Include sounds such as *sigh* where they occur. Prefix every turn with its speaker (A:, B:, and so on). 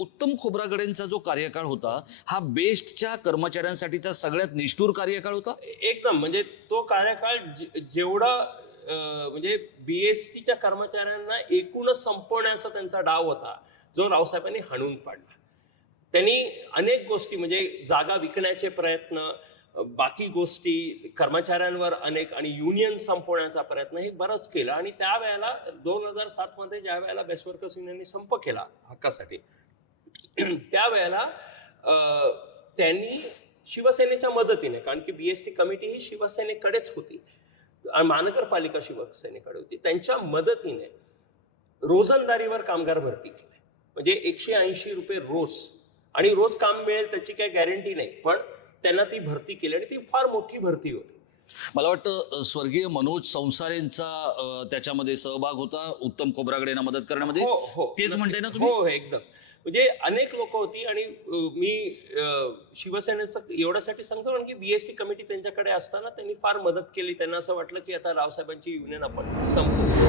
A: उत्तम खोब्रागडेंचा जो कार्यकाळ होता हा बेस्टच्या कर्मचाऱ्यांसाठीचा सगळ्यात निष्ठूर कार्यकाळ होता
B: एकदम म्हणजे तो कार्यकाळ जेवढा म्हणजे बीएसटीच्या कर्मचाऱ्यांना एकूणच संपवण्याचा त्यांचा डाव होता जो रावसाहेबांनी हाणून पाडला त्यांनी अनेक गोष्टी म्हणजे जागा विकण्याचे प्रयत्न बाकी गोष्टी कर्मचाऱ्यांवर अनेक आणि युनियन संपवण्याचा प्रयत्न हे बरंच केला आणि त्यावेळेला दोन हजार मध्ये ज्या वेळेला बेस्ट वर्कर्स युनियनने संप केला हक्कासाठी *clears throat* त्यावेळेला त्यांनी शिवसेनेच्या मदतीने कारण की बीएसटी कमिटी ही शिवसेनेकडेच होती महानगरपालिका शिवसेनेकडे होती त्यांच्या मदतीने रोजंदारीवर कामगार भरती केली म्हणजे एकशे ऐंशी रुपये रोज आणि रोज काम मिळेल त्याची काही गॅरंटी नाही पण त्यांना ती भरती केली आणि ती फार मोठी भरती होती
A: मला वाटतं स्वर्गीय मनोज संसारेंचा त्याच्यामध्ये सहभाग होता उत्तम खोबरागडे यांना मदत करण्यामध्ये हो,
B: हो. तेच म्हणते ना तुम्ही हो, हो एकदम म्हणजे अनेक लोक होती आणि मी शिवसेनेचं एवढ्यासाठी सांगतो कारण की टी कमिटी त्यांच्याकडे असताना त्यांनी फार मदत केली त्यांना असं वाटलं की आता रावसाहेबांची युनियन आपण संपू